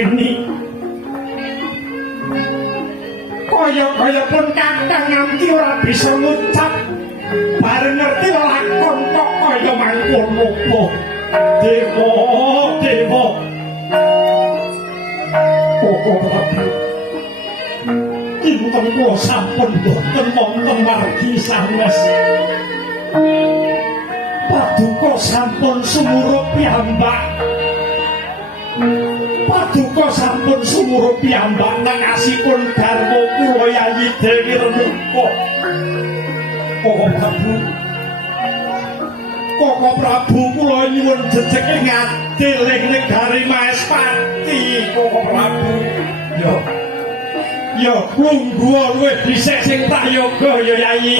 ini kaya pun kakang nganti ora bisa ngucap bareng ngerti lakon kok kaya mangkono po dewa kok Inten kula sampun boten wonten margi sanes paduka sampun sumurup piyambak nekasipun garwa kula Yayi Dewi Renuka Koko Prabu kula nyuwun jejeg ing atiling negari Maespati Koko Prabu ya lungguh luwih dhisik sing prayoga ya Yayi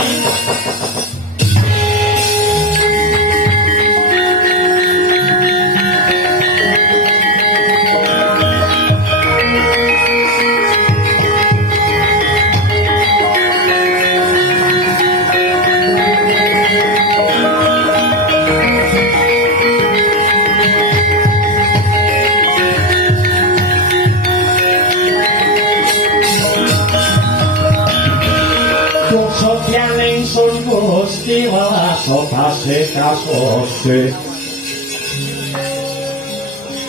Gusti Walasa kasih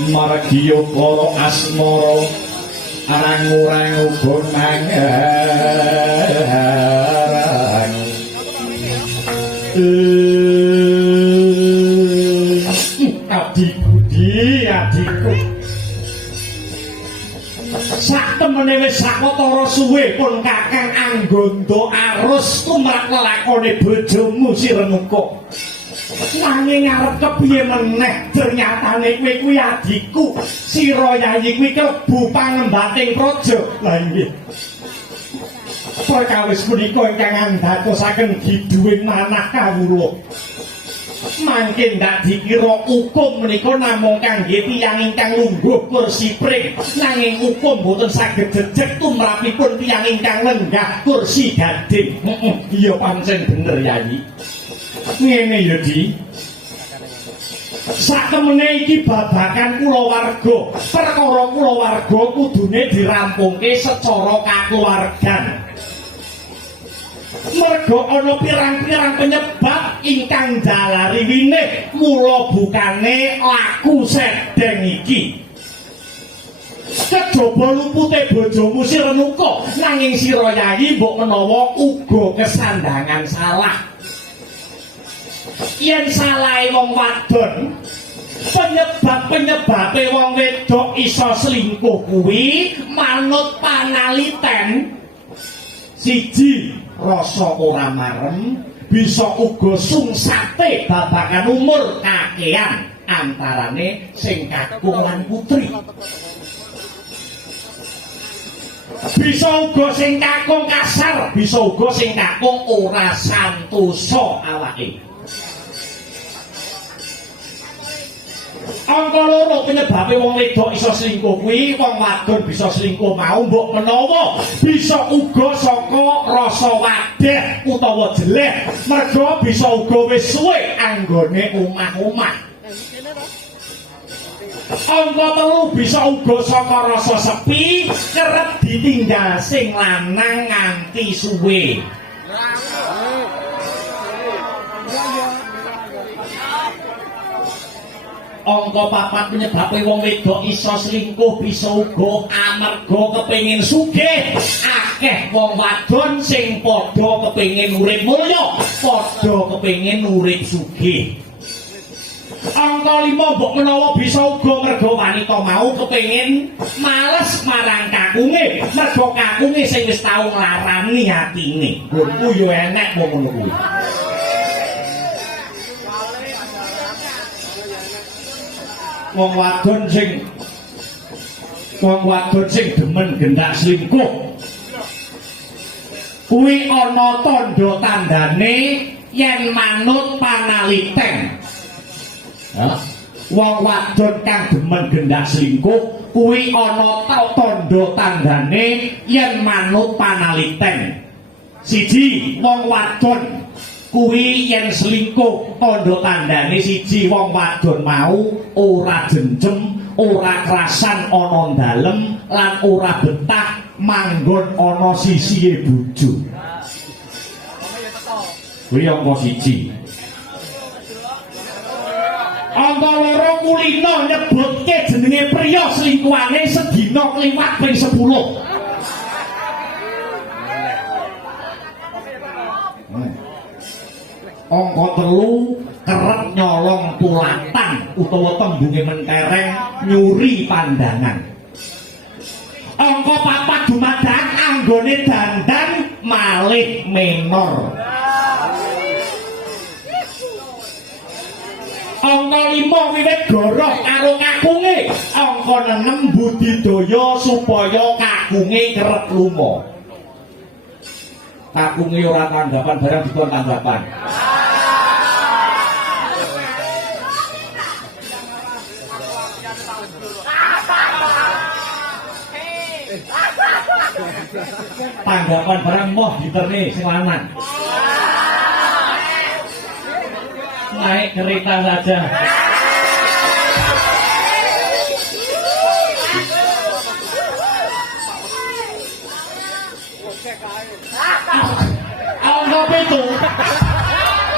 margi para asmara arang-urang uga nangarang adikku sak temene wis sakotara suwe pun kakang anggondo arus tumrap lelakone bojomu si Renuka nanging arep kepiye meneh ternyatane kowe kuwi adikku sira Yayi kuwi klebu pangembating praja lha nggih perkawis punika ingkang andadosaken diduwe manah kawula mangke ndak dikira hukum menika namung kangge tiyang ingkang lungguh kursi pring nanging hukum boten saged jejeg tumrapipun tiyang ingkang lenggah kursi gading iya pancen bener Yayi ngene ya Di saktemene iki babagan kulawarga perkara kulawarga kudune dirampungke secara kakeluargan mergo ana pirang-pirang penyebab ingkang jalari winih mula bukane laku sedeng iki kejaba lupute bojomu si Renuka nanging sira Yayi mbok menawa uga kesandangan salah yen salahe wong wadon penyebab-penyebabe wong wedok iso selingkuh kuwi manut panaliten siji rasa ora marem bisa uga sungsate babagan umur kakean antarane sing kakung lan putri bisa uga sing kakung kasar bisa uga sing kakung ora santosa awake angka loro penyebabe wong wedok iso selingkuh kuwi wong wadon bisa selingkuh mau mbok menawa bisa uga saka rasa wadeh utawa jelek mergo bisa uga wis suwe anggone omah-omah angka telu bisa uga saka rasa sepi kerep ditinggal sing lanang nganti suwe angka papat penyebabe wong wedok iso selingkuh bisa uga amarga kepengin sugih akeh wong wadon sing padha kepengin urip mulya padha kepengin urip sugih angka 5 mbok menawa bisa uga mergo wanita mau kepengin males marang kakunge mergo kakunge sing wis tau nglarani atine nggonku yo enek wong ngono kuwi wong wadon sing demen gendak selingkuh kuwi ana tandha-tandhane yen manut panaliten wong wadon kang demen gendak selingkuh kuwi ana tandha-tandhane yen manut panaliten siji wong wadon kuwi yen selingkuh tandha-tandhane siji wong wadon mau ora jenjem ora kerasan ana dalem lan ora betah manggon ana sisihe bojo. Kuwi angka 1. Angka 2 kulino nyebutke jenenge priya selingkuhane sedina kliwat ping 10. Angka 3 kerep nyolong tulatan utawa tembunge mentereng nyuri pandangan. Angka 4 dumadak anggone dandan malih menor. Angka 5 wiwit goroh karo kakunge. Angka 6 budidaya supaya kakunge kerep lumo. Kakunge ora tanggapan barang dikon tanggapan. Tanggapan barang moh diterne sing lanang. Naik kereta saja.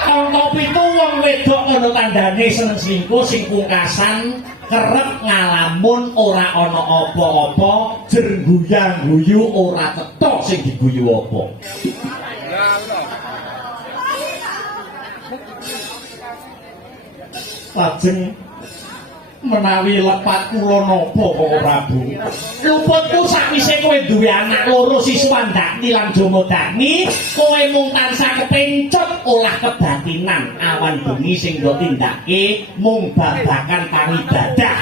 Angka 7 wong wedok ana tandane seneng selingkuh sing pungkasan kerep ngalamun ora ana apa-apa jer guyang-guyu ora ketok sing diguyu apa. Lajeng menawi lepat kula napa kok Prabu. Luputku sakwise kowe duwe anak loro Siswandakni lan Jamodagni, kowe mung tansah kepencut olah kebatinan awan bengi sing nggo tindake mung babagan pangibadah.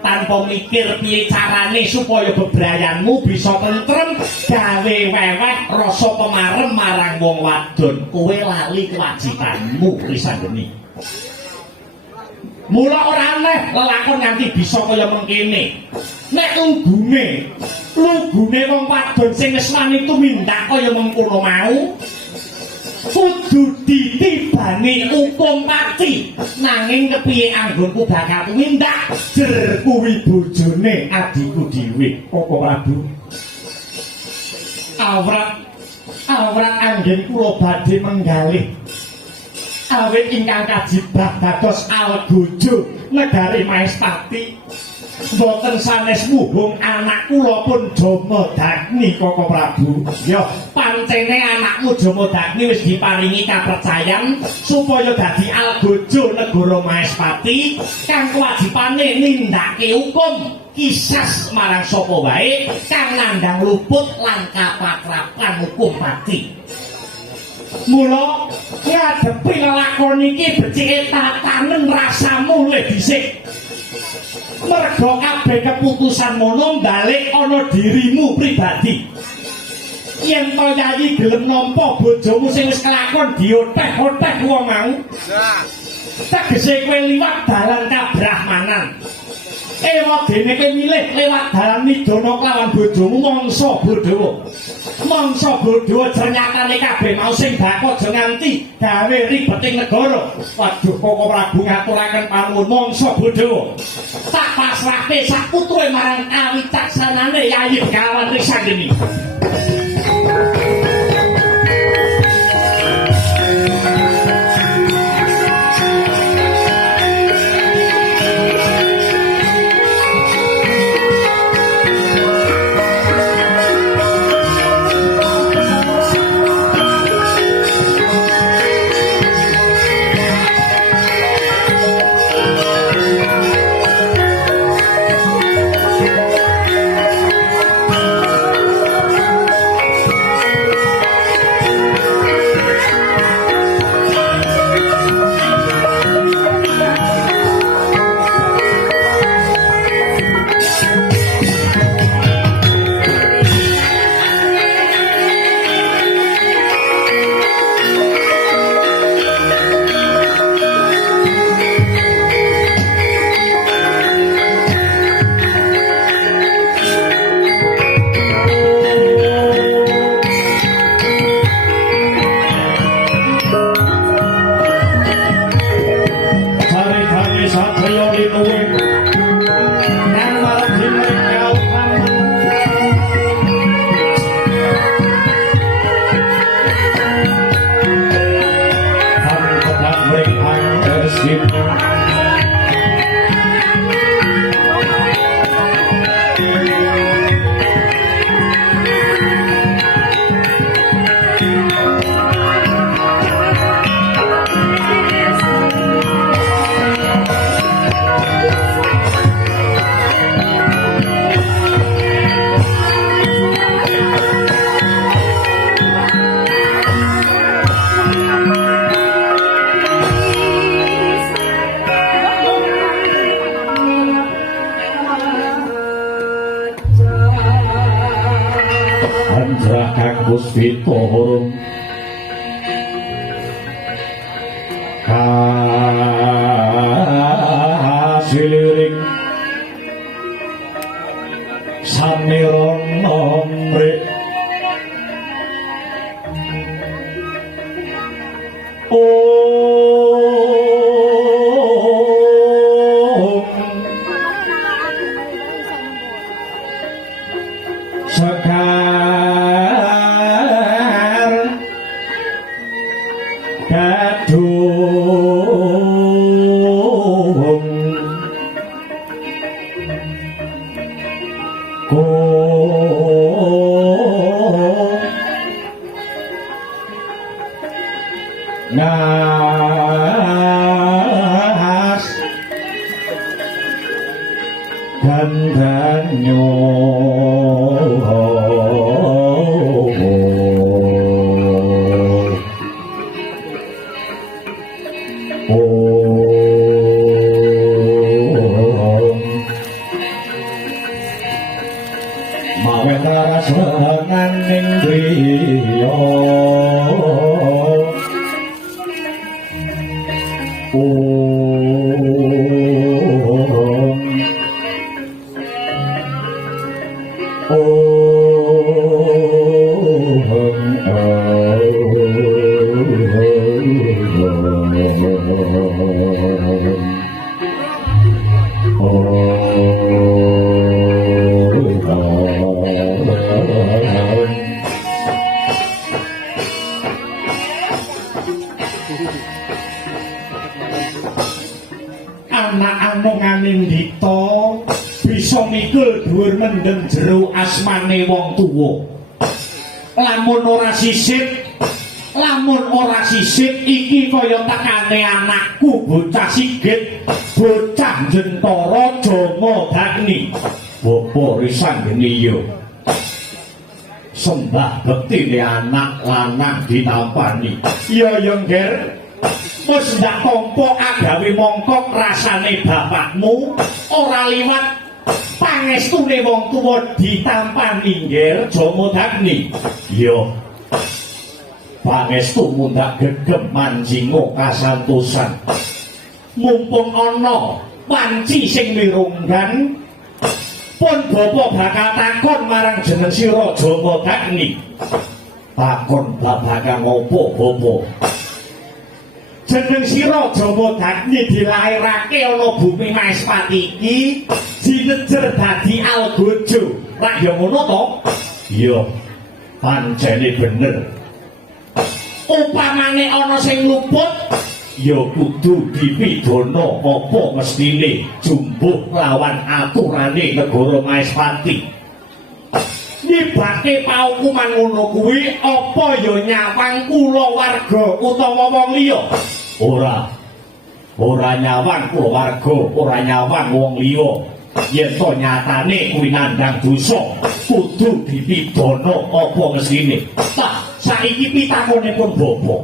Tanpa mikir piye carane supaya bebrayanmu bisa tentrem, gawe weweh rasa pemarem marang wong wadon, kowe lali kewajibanmu Risanggeni. Mula ora aneh lelakon nganti bisa kaya mengkene. Nek lugune wong wadon sing wis wani tumindak kaya mengkono mau, kudu ditibani hukum mati. Nanging kepiye anggonku bakal tumindak jer kuwi bojone adikku dhewe. Apa Prabu? Awrat anggen kula badhe menggalih awit ingkang kajibah dados algojo negari Maestati. Boten sanes muhung anak kula pun Jamodagni Koko Prabu. Ya pancene anakmu Jamodagni wis diparingi kapercayan supaya dadi algojo negara Maestati kang kewajibane nindake hukum kisas marang sapa wae kang nandhang luput lan kapatrapan hukum mati. Mula ngadepi lelakon iki becike tatanen rasamu luwih dhisik. Merga kabeh keputusan mono ndalik ana dirimu pribadi. Yen to yayi gelem nampa bojomu sing wis kelakon dioteh-oteh wong mau. Tegese kowe liwat dalan kabrahmanan. Ewadene kowe milih lewat dalan midana kelawan bojomu mangsa bodho. Mangsa bodho ternyatane kabeh mau sing bakal aja nganti gawe ribeting negara. Waduh Koko Prabu ngaturaken panuwun mangsa bodho. Tak pasrahke sak putrue marang kawicaksanane Yayi Begawan Risanggeni. puspita harum kasiliring samirana mrek sekar kadung ko nas gandhanyo senganing griya bisa mikul dhuwur mendem jero asmane wong tuwa. Lamun ora sisit iki kaya tekane anakku bocah sigit, bocah Jentara Jamadagni. Bapa risang geni yo. Sembah bektine anak lanang ditampani. Ya Nger. Wis ndak tampa agawe mongkok rasane bapakmu ora liwat pangestune wong tuwa ditampani Nger Jamadagni. Yo pangestu mundak gegem manjinga kasantosan. Mumpung ana panci sing mirunggan pun bapa bakal takon marang jeneng sira Jamadagni. Takon babagan apa bapa? Jeneng sira Jamadagni dilairake ana bumi Maespati iki dinejer dadi algojo. Lah ya ngono to? Iya. Pancene bener. Upamane ana sing luput ya kudu dipidana apa mestine jumbuh lawan aturane negara Maespati. Nibake paukuman ngono kuwi apa ya nyawang kula warga utawa wong liya? Ora nyawang kula warga, ora nyawang wong liya. Yen to nyatane kuwi nandhang dosa, kudu dipidana apa mestine. Tah, saiki pitakonipun bapa.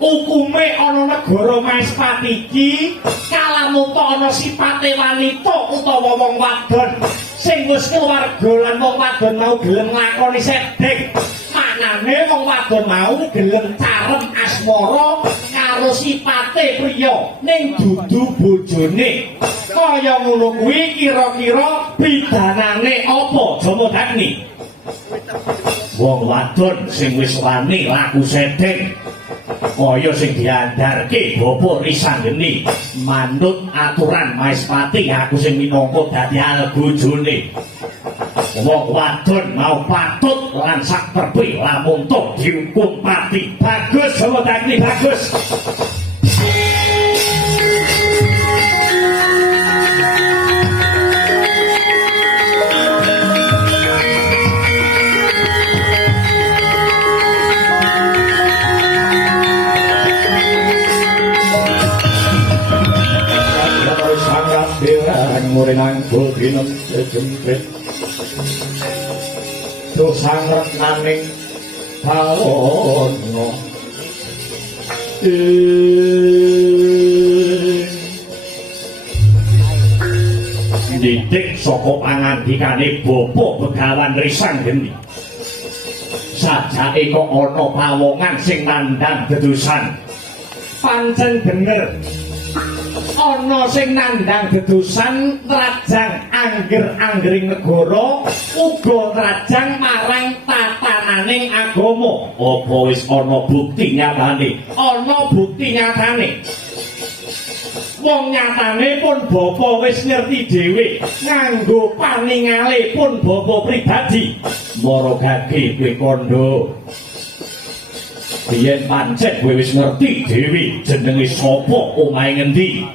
Hukume ana negara Maespati iki kalamun ana sipate wanita utawa wong wadon sing wis keluarga lan wong wadon mau gelem nglakoni sedhek, maknane wong wadon mau gelem carem asmara karo sipate priya ning dudu bojone. Kaya ngono kuwi kira-kira pidanane apa Jamadagni? Wong wadon sing wis wani laku sedhek kaya sing diandharke Bapa Risanggeni manut aturan Maespati, aku sing minangka dadi albojone. Wong wadon mau patut lan sakperbe lamun tok dihukum mati. Bagus Jamadagni, bagus. Murinang kulkinam sejemprit dosang retnaning pawono didik saka pangandikane Bapa Begawan Risanggeni. Sajake kok ana pawongan sing nandhang dedusan. Pancen bener. Ana sing nandhang dedusan trajang angger-anggering negara uga trajang marang tatananing agama. Apa wis ana bukti nyatane? Ana bukti nyatane. Wong nyatane pun bapa wis ngerti dhewe nganggo paningale pun bapa pribadi. Maragake kowe kandha. Biyen pancet kowe wis ngerti dhewe jenenge sapa, omahe ngendi.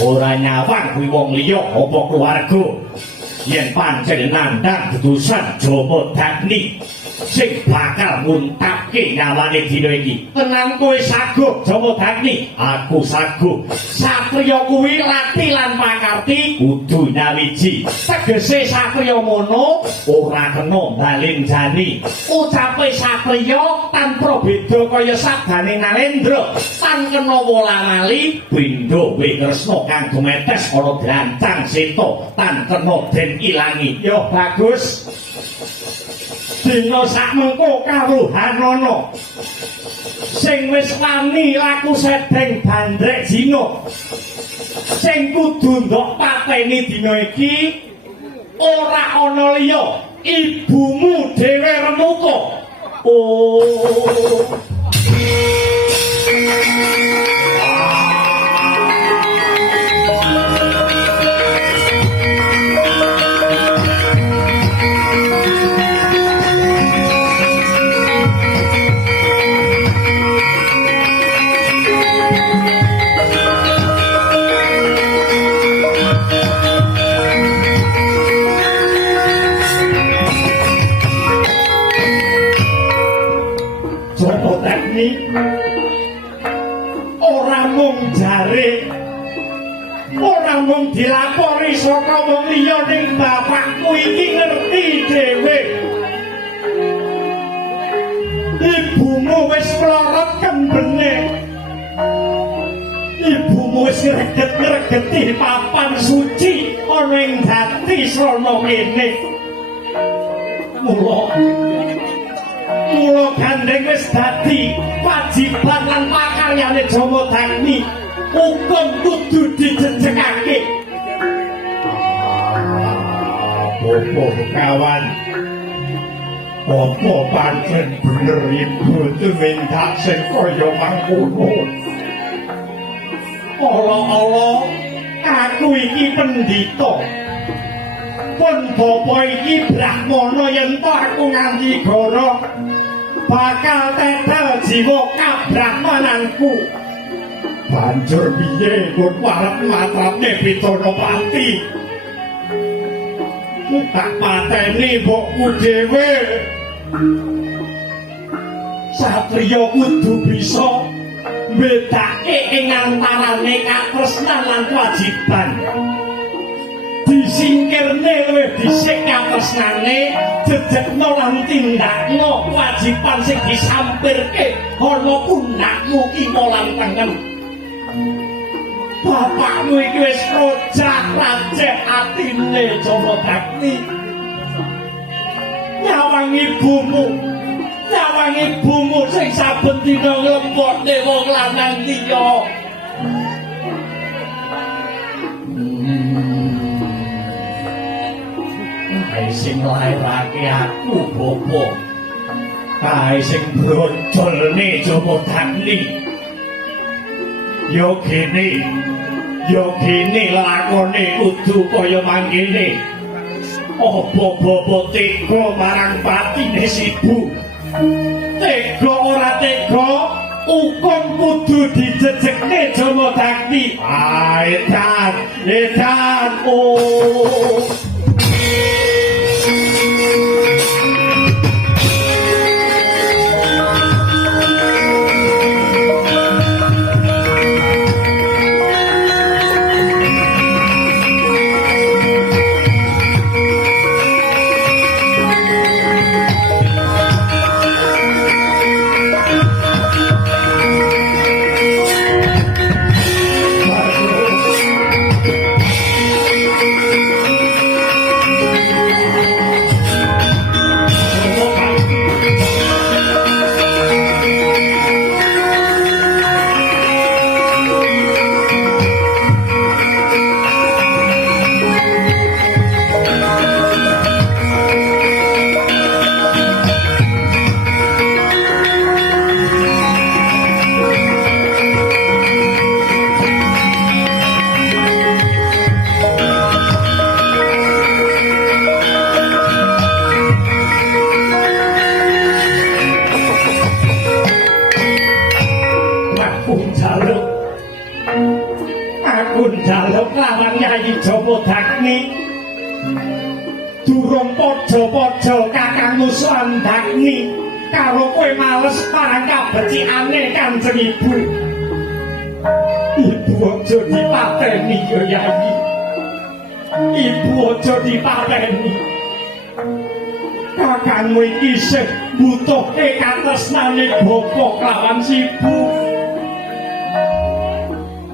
Ora nyawang kuwi wong liya apa keluarga. Yen pancen nandhang dedusan Jama Dagni sing bakal nguntapke nyawane dina iki. Tenan kowe saguh Jama Dagni? Aku saguh. Satriya kuwi lati lan pakarti kudu nyawiji. Tegese satriya mono ora kena balenjani. Ucape satriya tanpa beda kaya sabdane Nalendra. Tan kena wola-wali bendha Wingresna kang gemetes ana drancang seta tan kena den ilangi. Yo bagus. Dina sakmengko kawruhan ana sing wis wani laku sedeng bandrek jina sing kudu ndok pateni dina iki ora ana liya ibumu dhewe Remuka. Oh ora mung jare ora mung dilapori saka wong liya ning bapakku iki ngerti dhewe ibumu wis mlorot kembene ibumu wis ngregeti papan suci ana ing dadi srana kene mula gandeng wis dadi wajiban lan pakaryane Jama Dagni. Hukum kudu dijejegake. Bopo kawan, bopo pancen bener ibu tumindak sing kaya mangkono. Allah-Allah, aku iki pendhita. Pun bapa iki brahmana yen to aku nganti goro bakal tetel jiwa kabrahmananku. Banjur piye kun warep matrapne Pitonopati? Tak pateni mbokku dhewe. Satriya kudu bisa mbedake ing antarane katresnan lan kewajiban. Disingkirne luwih dhisik katresnane, jejegno lan tindakno kewajiban sing disampirke ana pundakmu kiwa lan tengen. Bapakmu iki wis rojak-rajek atine Jama Dagni. Nyawang ibumu sing saben dina nglempotne wong lanang liya. Kae sing lairake aku bapa, kae sing brojolne Jama Dagni. Yo kene lakone kudu kaya mangkene. Apa bapa tega marang patine sibu? Tega ora tega, hukum kudu dijejekne Jama Dagni. Edan, oh. Yayi Japa Dagni durung padha-padha kakangmu Slandagni karo kowe males parang kabecikane Kanjeng Ibu. Ibu aja dipateni ya Yayi. Ibu aja dipateni. Kakangmu iki isih butuhke katresnane bapa kelawan sibu.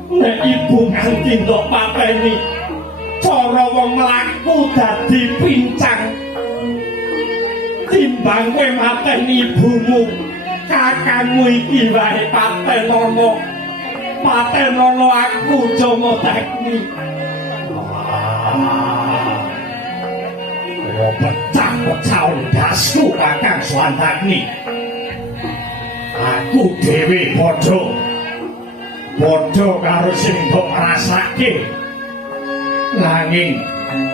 Nek ibu nganti ndok pateni cara wong mlaku dadi pincang timbang kowe mateni ibumu. Kakangmu iki wae patenono aku Jama Dagni. Pecah-pecah dasku Kakang Slandagni. Aku dhewe padha karo sing mbok rasake.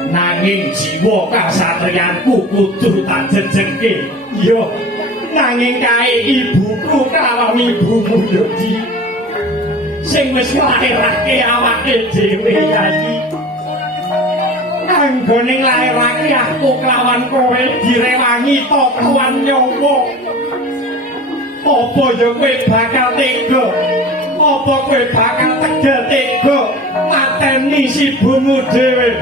Nanging jiwa kasatriyanku kudu tak jejengke. Yo nanging kae ibuku kalawan ibumu yo di sing wis nglairake awake dhewe Yayi. Anggone nglairake aku kelawan kowe direwangi tokoan nyawa. Apa yo kowe bakal tega? Apa kowe bakal tegel tega mateni sibumu dhewe?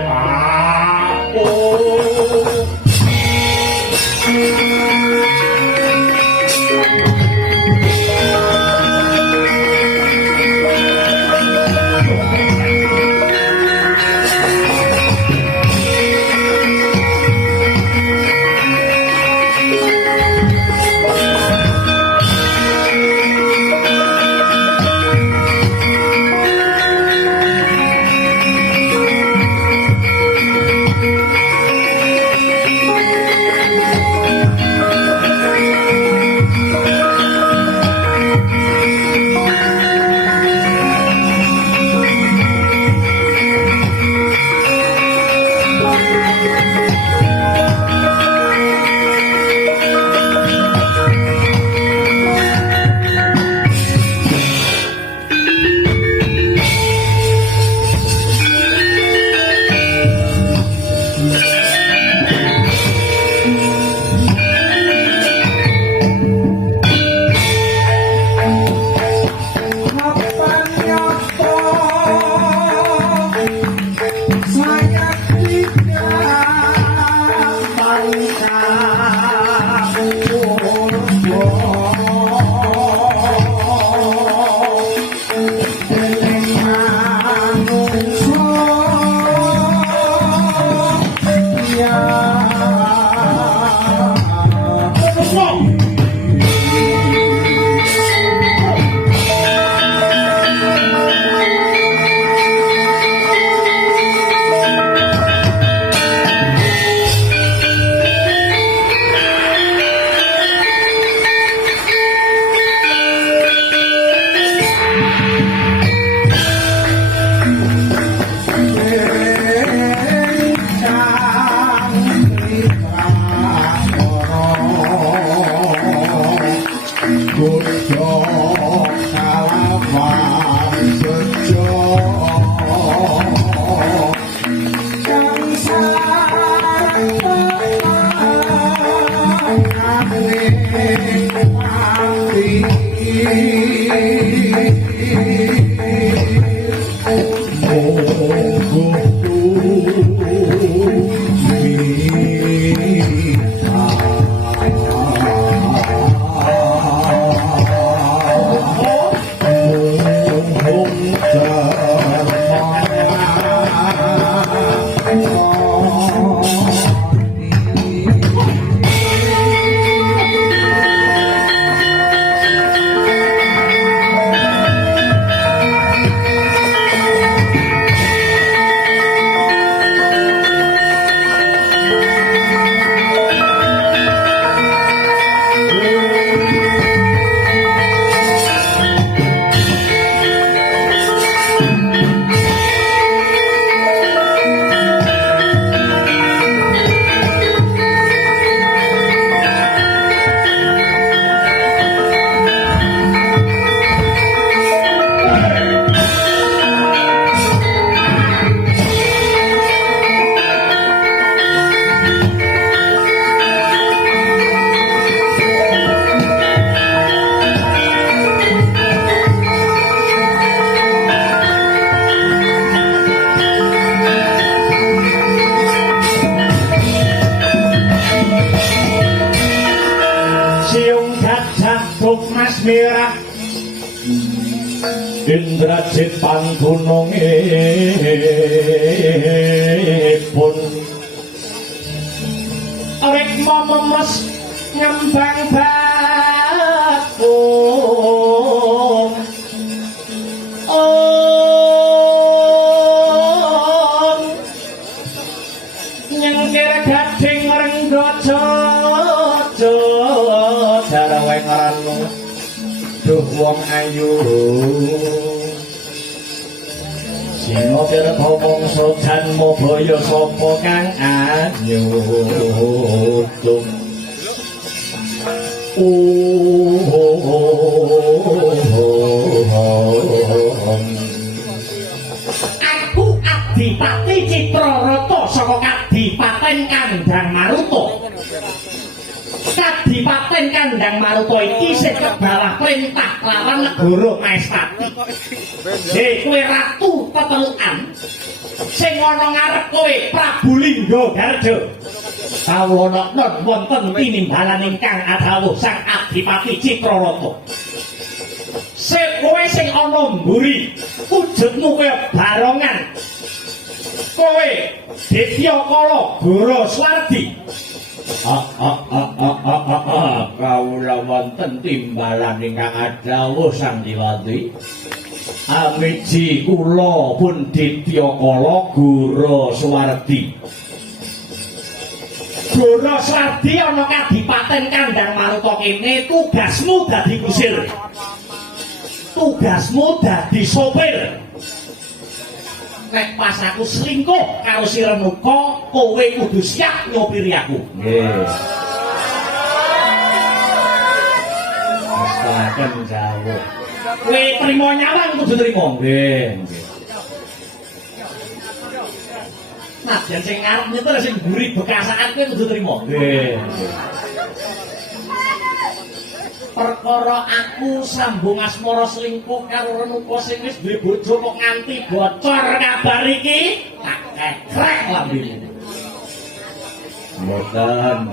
siung gajah tuk mas merah Indrajit panggunungipun Rek memes ngembang bakung nyengkir gading renggojo daraweng ranu duh wong ayu Sino tirta mangsa janma baya sapa kang anyutung Aku Adipati Citrarata saka Kadipaten Kandang Maruta. Kadipaten Kandang Maruta iki sing kebalah perintah lawan negara Maestati. Kowe ratu tetelukan sing ana ngarep kowe Prabu Lingga Garja. Kawula non wonten tinimbalan ingkang adhawuh Sang Adipati Citrarata. Kowe sing ana mburi wujudmu kaya barongan. Kowe Detyakala Goroswardi. Kawula wonten timbalan ingkang adhawuh Sang Diwati. Amiji kula pun Detyakala Goroswardi. Goroswardi ana Kadipaten Kandang Maruta kene tugasmu dadi kusir. Tugasmu dadi sopir. Nek pas aku selingkuh karo si Renuka, kowe kudu siap nyopiri aku. Nggih. Astaken jawab. Kowe trimo nyawang kudu trimo. Nggih. Nah, yen sing arep nyetir sing mburi bekasan kowe kudu trimo. Nggih. Perkara aku sambung asmara selingkuh karo Renuka sing wis duwe bojo kok nganti bocor kabar iki tak kekrek lambene. Mboten.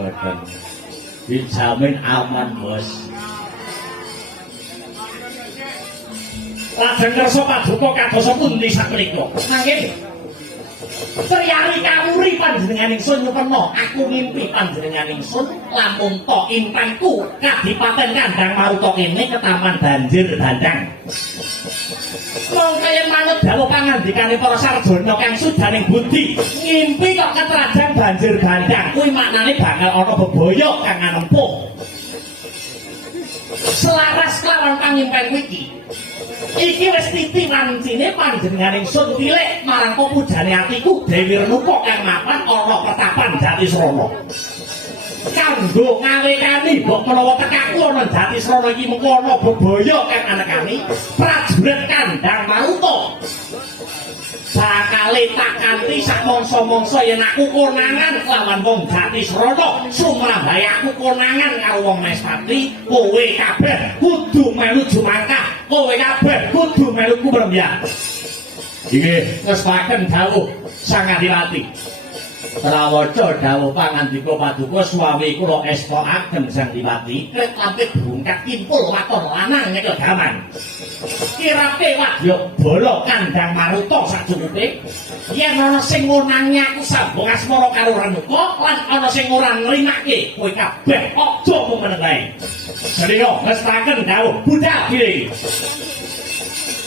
Dijamin aman, Bos. Lajeng kersa paduka kadosa pundi sakmenika? Nanging Triyari kawuri panjenengan ingsun nyuperna, aku ngimpi panjenengan ingsun lamun to impangku Kadipaten Kandang Maruta kene ketaman banjir dandang. Wong kaya manut dawuh pangandikane para sarjana kang sudaning budi, ngimpi kok ketrajan banjir dandang kuwi maknane bakal ana bebaya kang anempuh. Selaras kelawan pangimpenku iki wis titipan cine panjenengan ingsun tilik marang pepujane atiku Dewi Renuka kang mapan ana Pertapan Jatisrana. Kanggo ngawekani mbok menawa tekaku ana Jatisrana iki mengko ana bebaya kang anekani prajurit Kandang Maruta. Bakale tak kanthi sak mangsa-mangsa yen aku konangan lawan wong Jatisrana, sumrambahe aku konangan karo wong Maestati, kowe kabeh kudu melu jumangkah. Kowe kabeh kudu melu kumrembah. Inggih, ngespaken dawuh Sang Adipati. Prawaca dawuh pangandika paduka suami kula esta ageng Sang Adipati, kret lampit bungkat kimpul waton lanang nyekel gaman. Kirape wadya bala Kandang Maruta sacukupe, yen ana sing ngonangi aku sambung asmara karo Renuka lan ana sing ora nrimake, kowe kabeh aja mung meneng wae. Sedaya ngestaken dawuh budal iki.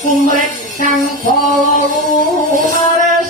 Umrek kang lumares